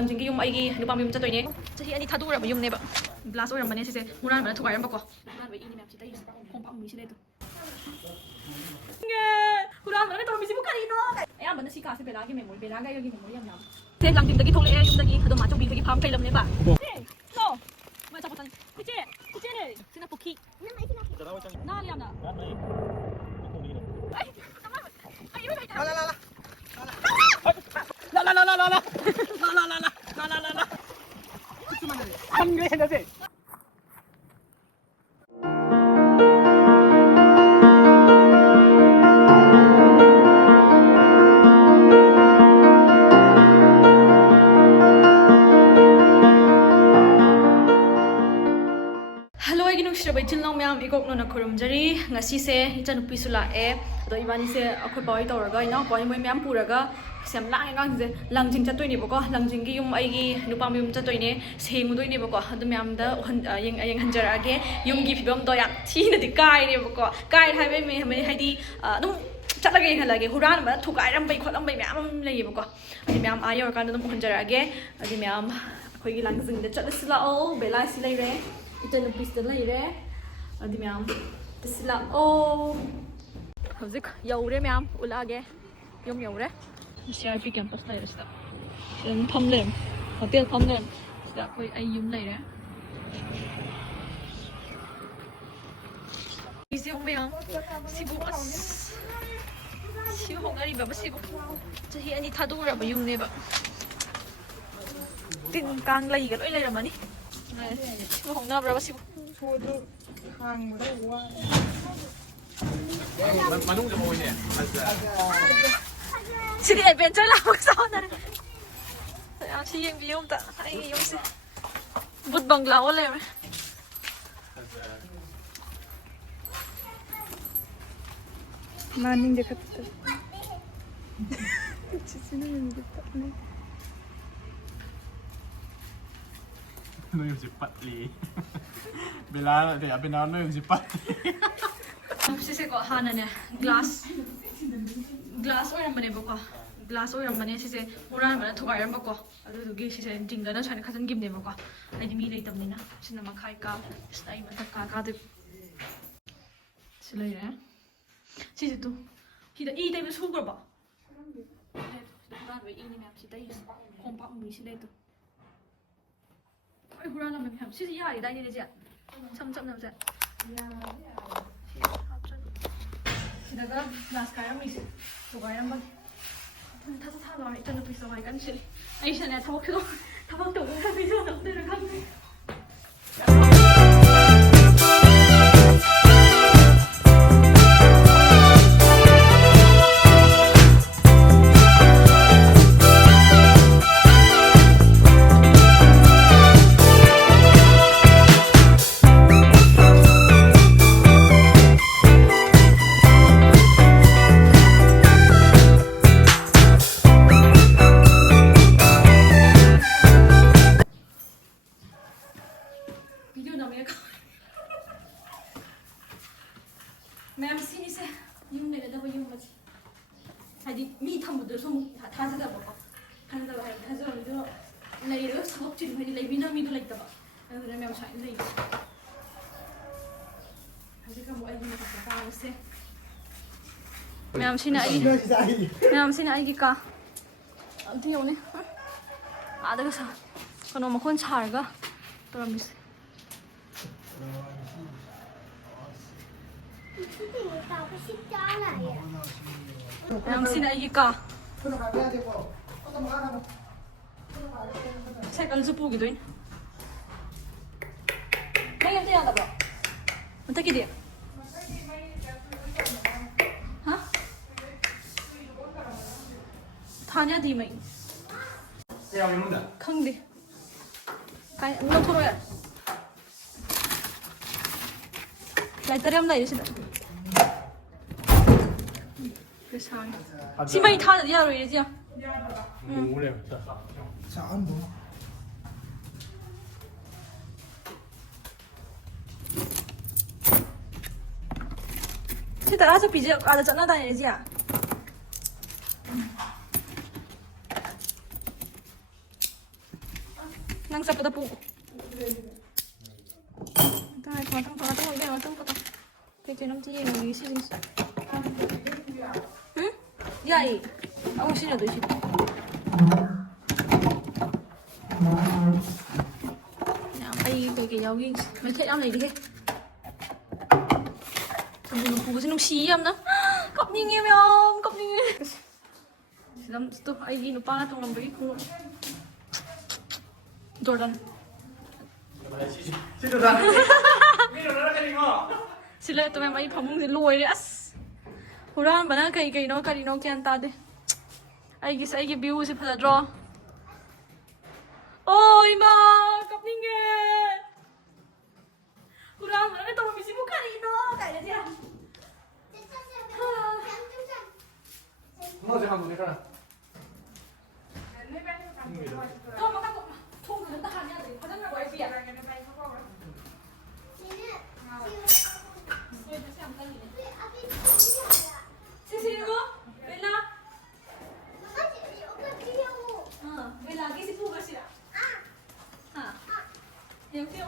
ꯂꯝꯖꯤꯡꯒꯤ ꯌꯨꯝ ꯑꯩꯒꯤ ꯅꯨꯄꯥꯝ ꯌꯨꯝ ꯆꯠꯇꯣꯏꯅꯦ ꯆꯍꯤ ꯑꯅꯤ ꯊꯥꯗꯣꯛꯎꯔꯕ ꯌꯨꯝꯅꯦꯕ ꯒ꯭ꯂꯥꯁ ꯑꯣꯏꯔꯝꯕꯅꯦ ꯁꯤꯁꯦ ꯍꯨꯔꯥꯟꯕꯅ ꯊꯨꯒꯥꯏꯔꯝꯕꯀꯣ ꯍꯨꯔꯥꯟꯕ ꯏꯅꯤ ꯃꯌꯥꯝꯁꯤ ꯇꯩꯔꯤꯁꯦ ꯈꯣꯡꯄꯥꯛ ꯃꯤꯁꯤ ꯂꯩꯗꯣ ꯍꯨꯔꯥꯟꯕꯅ ꯇꯧꯔꯝꯃꯤꯁꯤꯕꯨ ꯀꯔꯤꯅꯣ ꯑꯌꯥꯝꯕꯅ ꯁꯤ ꯀꯥꯁꯦ ꯕꯦꯂꯥꯒꯤ ꯃꯦꯃꯣꯔꯤ ꯕꯦꯂꯥꯒ ꯑꯩꯒꯤ ꯃꯦꯃꯣꯔꯤ ꯌꯥꯝ ꯌꯥꯝꯃꯦ ꯁꯦ ꯂꯝꯖꯤꯡꯗꯒꯤ ꯊꯣꯛꯂꯛꯑꯦ ꯌꯨꯝꯗꯒꯤ ꯑꯗꯣ ꯃꯥꯆꯧꯕꯤꯗꯒꯤ ꯐꯥꯔꯝ ꯀꯩꯂꯝꯅꯦꯕ ꯂꯣ ꯃꯣꯏ ꯑꯆꯥꯄꯣꯠ ꯆꯥꯅꯤ ꯏꯆꯦꯅꯦ ꯁꯤꯅ ꯄꯨꯈꯤ ꯅꯥꯜꯂꯦ ꯌꯥꯝꯅ Hello, I know you're waiting long. I'm going to Kurumjari. Ngasi ichanupi sulae. Do ibani se aku boy toraga. Ina boy mo miam puraga. Sem lang ngang se langjing chatoy ni boko. Langjing ki yung aigi nupam yung chatoy ni same doy ni boko. Do miam da yung hanjar age yung gi fibam do yak thi na di kai ni boko. Kai hai me hai di nung chataga yung halage huran ba thukai ram bai kholam bai miam lay boko. Adi miam ayo kan do hanjar age. Adi miam aku gi langjing da chat sila o bela sila re. 이제는 비슷한 일에 어디면 비슷라 오 아직 여울에면 올라게 용 여울에 CRP 캠퍼스 라이랬어 전 펌렘 호텔 펌렘 진짜 거의 아이움 라이래 이제 오면 시부 시부 홍가리 바바 시부 저희 아니 타도라 봐 용네 봐 띵강 라이가 로이 라이라마니 시부 홍나브라바 시부 저도 항으로 와. 만웅 좀 오네. 시리 애벤처 라고 싸우나래. 야, 시행 비용다. 아이, 용시. 붓방라 올래. 많은 게 같다. 지지는 게 같네. nó dùng chữ bật lì Bella để ở bên đó nó dùng chữ bật 시세가 하나네. glass 오이란만에 먹고. glass 오이란만에 시세 오란만에 토가이란 먹고. 아두두기 시세 딩가나 차네 가진 김네 먹고. 아니 미 레이 때문이나. 신나만 카이까. 스타이 마타카 가득. 실례래. 시세 또 히다 이 때문에 속을 봐. 왜 이님이 합시다. 이 콩밥 미실래도. 후라나면 참 시세 야리 다니지. 참참 남자. 시다가 나스카랑 미스 도가이랑 막 타서 타서 있잖아 비싸 많이 간실. 아이샤네 타박도 하고 있어 남들을 가는. मैम सिनिसे yung 내려다보 yung 뭐지 하디 미 탐부들 좀 다 찾아봐 한다고 해 가져오는데 내일은 사업질 많이 레비나 미도 있다 봐 그래서 매우 잘 내. 아직은 뭐 아이는 거 봐보세. मैम सिना आई का अभी ओने आधा का सा कनो मकोन छारगा तोरमिस मैम सिना आई का साइकिल 좀 보기도 인 내가 돼야 봐 어떻게 돼 타냐 디메이 Treo luôn hả? không đi cái nó thôi rồi lại tới em này xin cái sao chị mày tha được rồi đấy chưa Ngủ đều 잘안 보. thế tại sao bị à trận nó đây đấy gì à Nang sa pada po. Tay, patang ibe, patang. Kaya nam tiye nang isi din. Yai. Ako sino do siya. Ay, kaya yawing. May tayo am này đi. Thằng phụ cái nông xí em đó. Cặp nhìn em không? Cặp nhìn em. Làm tôi ai đi nó pa trong làm cái cũng. Jordan. Sila tụi em ay phamung din luoy as. Huran bana kay no kyan ta de. Ay view si phala draw. Ôi mà cặp nhìn em. Huran bana tụi mình si buka đi no kay na siya. 너 어제 한번 해라. 또 막아 총 그런다 하냐 돼. 화장실 와이비야 Sisi mo? Bella? Bella, gising po ba sila? Ha? Yung tiyo?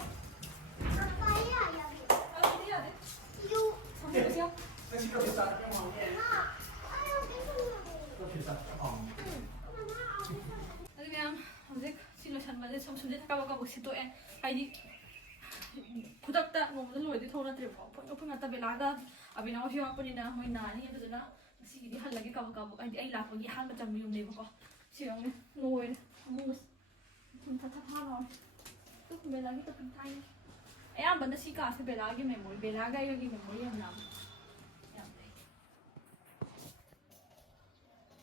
Hindi yan eh. Saan ba siya? Ano kaya, Hamzik, sino siya naman din, sumsunod na kawag-kawag si to eh. Ay, 구닥다 너무 놀러야 돼 더우나들 뭐 폰가 다 벨라가 아비나 오시와 뿐이나 뭐 나니 해도나 시기디 할라게 까부까부 아이 라포기 한번 좀 미움네 보고 지금 노에 뭐 타타타나 또 벨라기 또 타이 에 반다 시가 세 벨라기 메모리 벨라가 여기 메모리 안 남.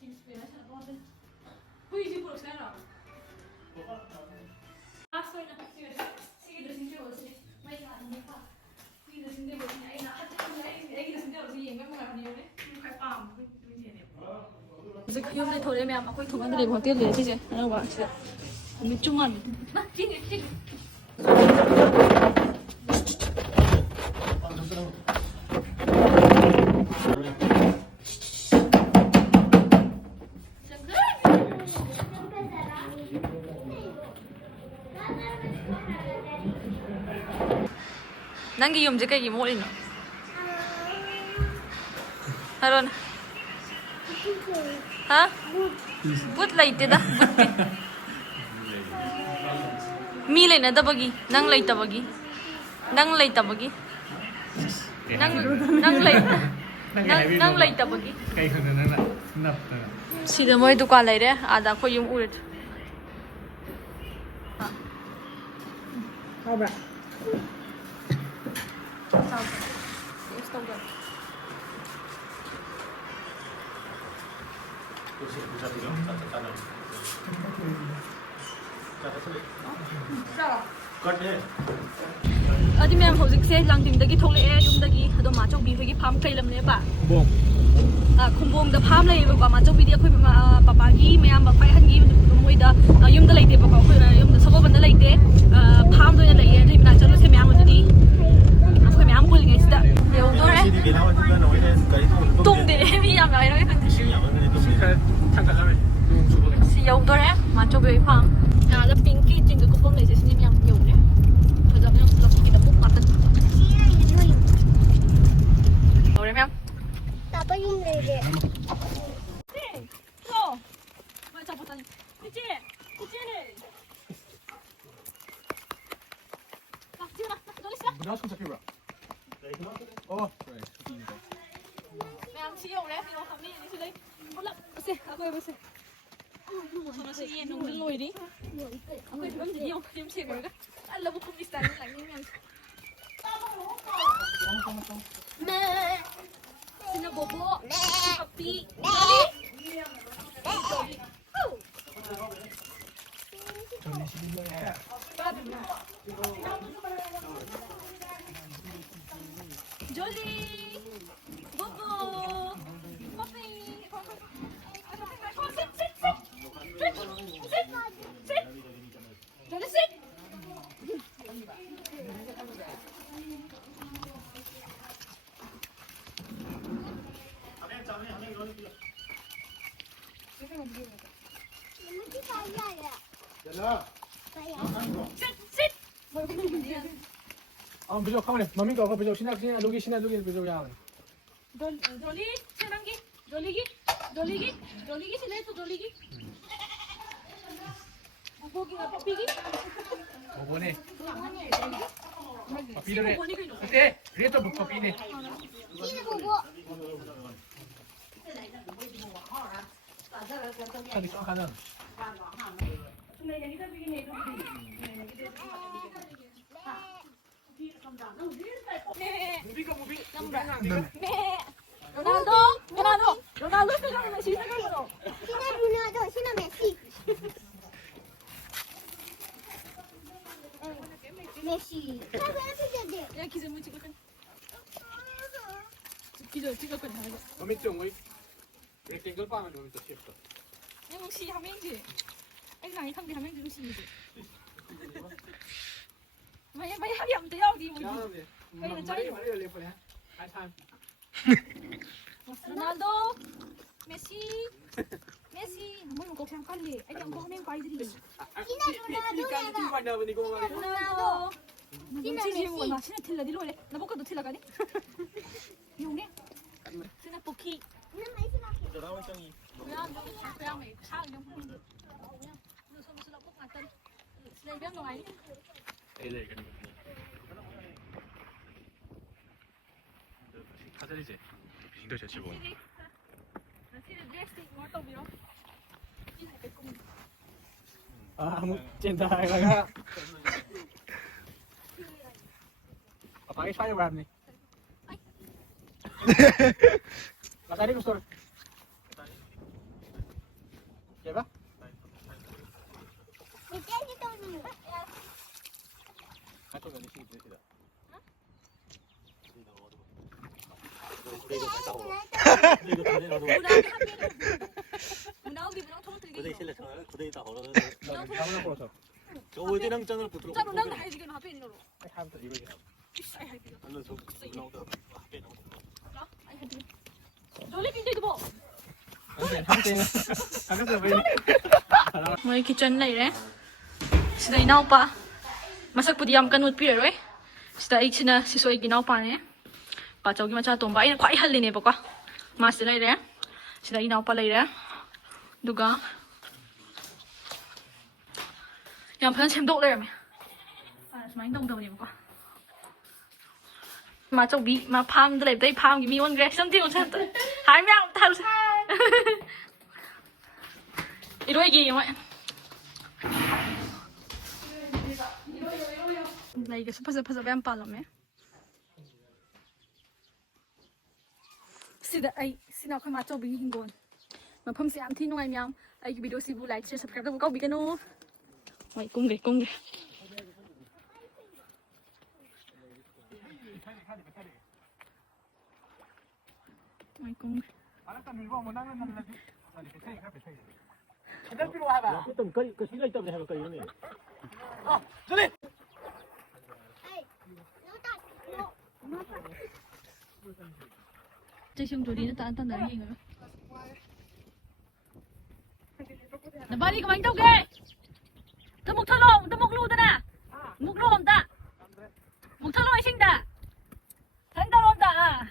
Inspiração toda. Fui de por ser lá. Ah, foi na passeira. Seguida assim que você. Mas lá não faz. Seguida assim que você. Aí na aí assim que vocêยังไม่มาเนี่ยใครปั๊มไม่เนี่ย이제 기억이 더 되면 아마 거의 도망들이 어떻게 되지? 알아봐. 밑쪽만. 나 찌개. Nangi yum jika yum olino. Haron. Ha? But laite da. Mi lai na tabagi. Nang lai tabagi. Nang lai tabagi. Nang lai tabagi. Kay ko na nap. Sida mo dukan lai re. Ada ko yum ulit. How about? Adi mem hojikse langting thok le yum ado ma chok bi phegi pham kai lam ne ba Bom. khumbom da pham le ba ma chok bi di khoi papa gi mayam ba pai han gi moi da yum da leite ba ko yum da sago ban da leite pham do ya le ye rim na chalo se mayam di khoi mayam ko lingai sta yo do re tung de mi yam ya re si yo do re ma chok bi pham ya da pinky jing ko pom le se ni yam yo re thôi giờ mình làm cái bút mặt rồi đấy em Papa yung lele. 어 왜 잡았다니 그치 그치 아 지훈아 여기 있어 Benar kan sakit bro. Oh, right. 그냥 지금 랩 이거 감이 이제 lấy 올라 보세 하고 해보세 저는 이게 농들 로이리 하고 해보면 이제 형 지금 제 거가 알라 보고 비슷한 랑이면 네 신나 보보 커피 Jolie, Bobo, Poppy, sit. Jolie, sit. betul kau ni. Mami kau betul sini lugi betul yang. Dolly, senanggi. Dolly sini tu Dolly. Papi gi. Bobo ni. Papi tu ni. Eh, dia tu papi ni. Ini bobo. Kan di kanan. Movie kau movie. Ronaldo sekarang Messi sekarang. Sina Ronaldo, Sina Messi. Messi. Kenapa jadi? Ya kita mau cikgu kan ada. Mami tu ngoi. Rectangle pa kan mami tu shape tu. Yang si hamil je. Nak thằng thì hamil je si je. Mày ham tới đâu đi Jangan một ni. Mari level ya. High time. Ronaldo, Messi, mau kau siapa kali? Ada yang kau main pai jadi. Kan tu mana ni kau mari. Ronaldo. Sina Messi. Sina thila di lole. Na buka tu thila kali. Yung ni. Sina Poki. Sina Messi maki. Ronaldo, apa yang mai? Sang yang pun. Lu sama sudah pok ngatan. Sila biang dong ai. Eh, kan. 사전이지. 빙도 잘 치고. Ah, cinta kakak. Pakai saya berapa nih? Tadi kusur. Siapa? Messi ni tahu ni. Aku nggak di sini tidak. 문화오기 문화 통틀기. 고대 실내처럼 고대 있다 걸어서 Kamu nak kosong? 저 월드랑장을 붙들어 짜로 난 하이 지금 앞에 있는 거로. Kamu tak ibu. 아이 하이. 안는 저 나오다 앞에 나오다 아이 하이. 졸리 빈대도 뭐. Mới kitchen này đấy. Sida inaw pa. Masak pudi am kanut pi rồi. Sida ik sina si soi ginaw pa ne. Pa chau gi macha tomba ina khwai halli ne baka. Mas lai re. Sida inaw pa lai re. Duga. Yam phan chem dok lai me. Smai dong dong ne baka. Mà chau bi mà pham đây đây pham gi mi on gre something on sant. Hai mẹ thao. 이러기 뭐 나 이게 스파서 뱀 빨라매 시다 아이 시나 그 맞죠 비 흰건 mà phâm sẽ ăn thi ngoài nhau ai cái video sibu like share subscribe cho các bạn know mày cung để mày cung Anak milwa mo nang nang lagi. Sali petay ka petay. Ada piru haba. 그때 그 시간 있다고 해볼까 이러네 Ah, jali. Hey. No tak. No.这兄弟呢单单的赢了那把你个玩豆给这木头龙这木路的呢木路的木头龙还行的很多龙的啊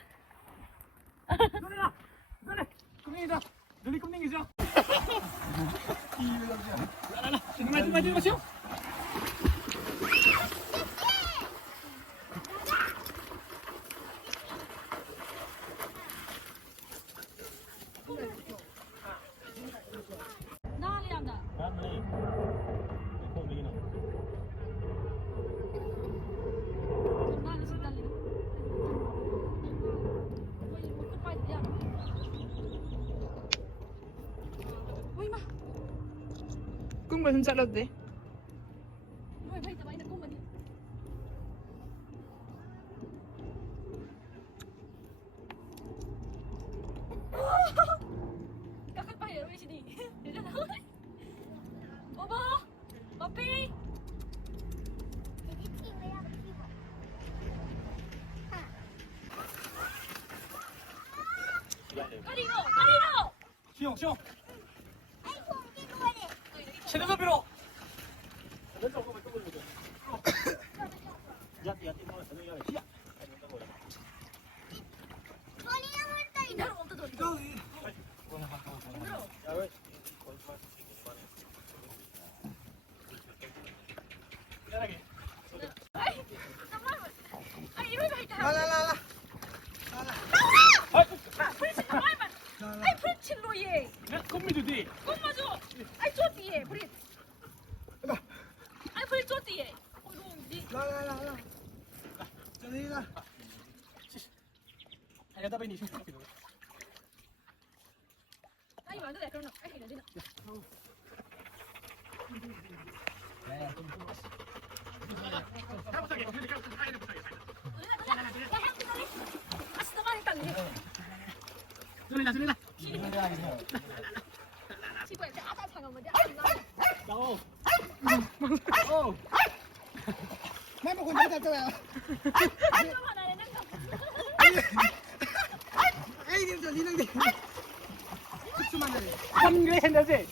Kumingin Dali kumingin siya. Maju masuk.哪里样的 사람들이 이거 미기는 哪里是哪里我快点喂妈 Kung ba sa lod eh? 喂配怎么一个公文 Kakak bayar weh sini. Dia dah tahu. Bobo, Papi. Jadi tiba ya tiba. Karino, Karino. 시영. Ay, kung hindi ko wala. 쟤네가 빌어. 왼쪽. ꯅꯠꯇꯤꯌꯦ ꯍꯧꯗꯣꯡꯗꯤ 저리가. 하려다 보니 좀 그렇게. ꯑꯩ ꯋꯥꯗ ꯂꯩ ꯀꯔꯝꯅ ꯑꯩ ꯍꯩꯅꯗꯦꯅ ꯑꯁ ꯅꯃꯥꯏ ꯇꯜꯂꯤ 저리가 저리가. ꯁꯤ ꯀꯣꯏꯁꯦ ꯑꯥ ꯁꯪꯉꯝꯃꯗꯤ ꯑꯥ ꯅꯥꯔꯦ 나오. 어. 나 먹고 내가 잡아요. 화나네 난 아이 저 니는데. 숙주만 해. 한개 했는데.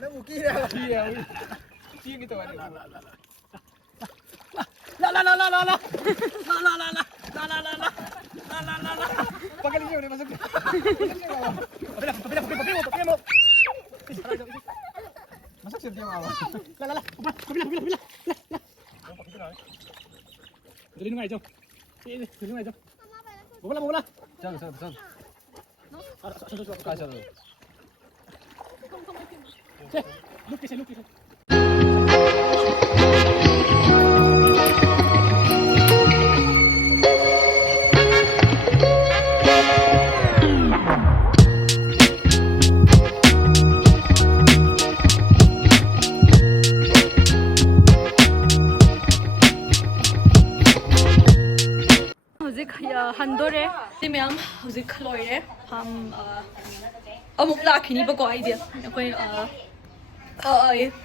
nó một kia kia cái tuổi này la la la la la la la la la la la la la la la la la pakai dia udah masuk masuk siap dia mau la la la bila jadi nungai jom ini nungai jom bola bola jangan jangan jangan kasar lukis lukis ꯍꯧꯖꯤꯛ ꯍꯟꯗꯣꯔꯦ ꯁꯤ ꯃꯌꯥꯝ ꯍꯧꯖꯤꯛ ꯂꯣꯏꯔꯦ ꯐꯥꯝ ꯑꯃꯨꯛ ꯂꯥꯛꯈꯤꯅꯤꯕꯀꯣ ꯑꯩꯗꯤ ꯑꯩꯈꯣꯏ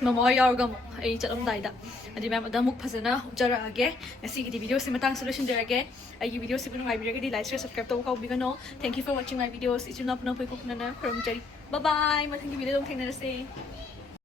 ꯃꯃꯥ ꯍꯣꯏ ꯌꯥꯎꯔꯒ ꯑꯃꯨꯛ ꯑꯩ ꯆꯠꯂꯝꯗꯥꯏꯗ ꯑꯗꯨ ꯃꯌꯥꯝ ꯑꯗ ꯑꯃꯨꯛ ꯐꯖꯅ ꯎꯠꯆꯔꯛꯑꯒꯦ ꯉꯁꯤꯒꯤꯗꯤ ꯚꯤꯗꯤꯑꯣꯁꯤ ꯃꯇꯥꯡꯁꯤ ꯂꯣꯏꯁꯤꯟꯖꯔꯒꯦ ꯑꯩꯒꯤ ꯚꯤꯗꯤꯑꯣꯁꯤꯕꯨ ꯅꯨꯡꯉꯥꯏꯕꯤꯔꯒꯗꯤ ꯂꯥꯏꯛ ꯁꯤꯌꯔ ꯁꯕꯁꯀ꯭ꯔꯥꯏꯕ ꯇꯧꯕ ꯀꯥꯎꯕꯤꯒꯅꯣ ꯊꯦꯡꯛ ꯌꯨ ꯐꯣꯔ ꯋꯥꯆꯤꯡ ꯃꯥꯏ ꯚꯤꯗꯤꯑꯣꯁ ꯏꯆꯤꯜ ꯏꯅꯥꯎ ꯄꯨꯝꯅꯃꯛ ꯈꯨꯔꯨꯝꯖꯔꯤ ꯕꯥꯏ ꯕꯥꯏ ꯃꯊꯪꯒꯤ ꯚꯤꯗꯤꯑꯣꯗ ꯑꯃꯨꯛ ꯊꯦꯡꯅꯔꯁꯦ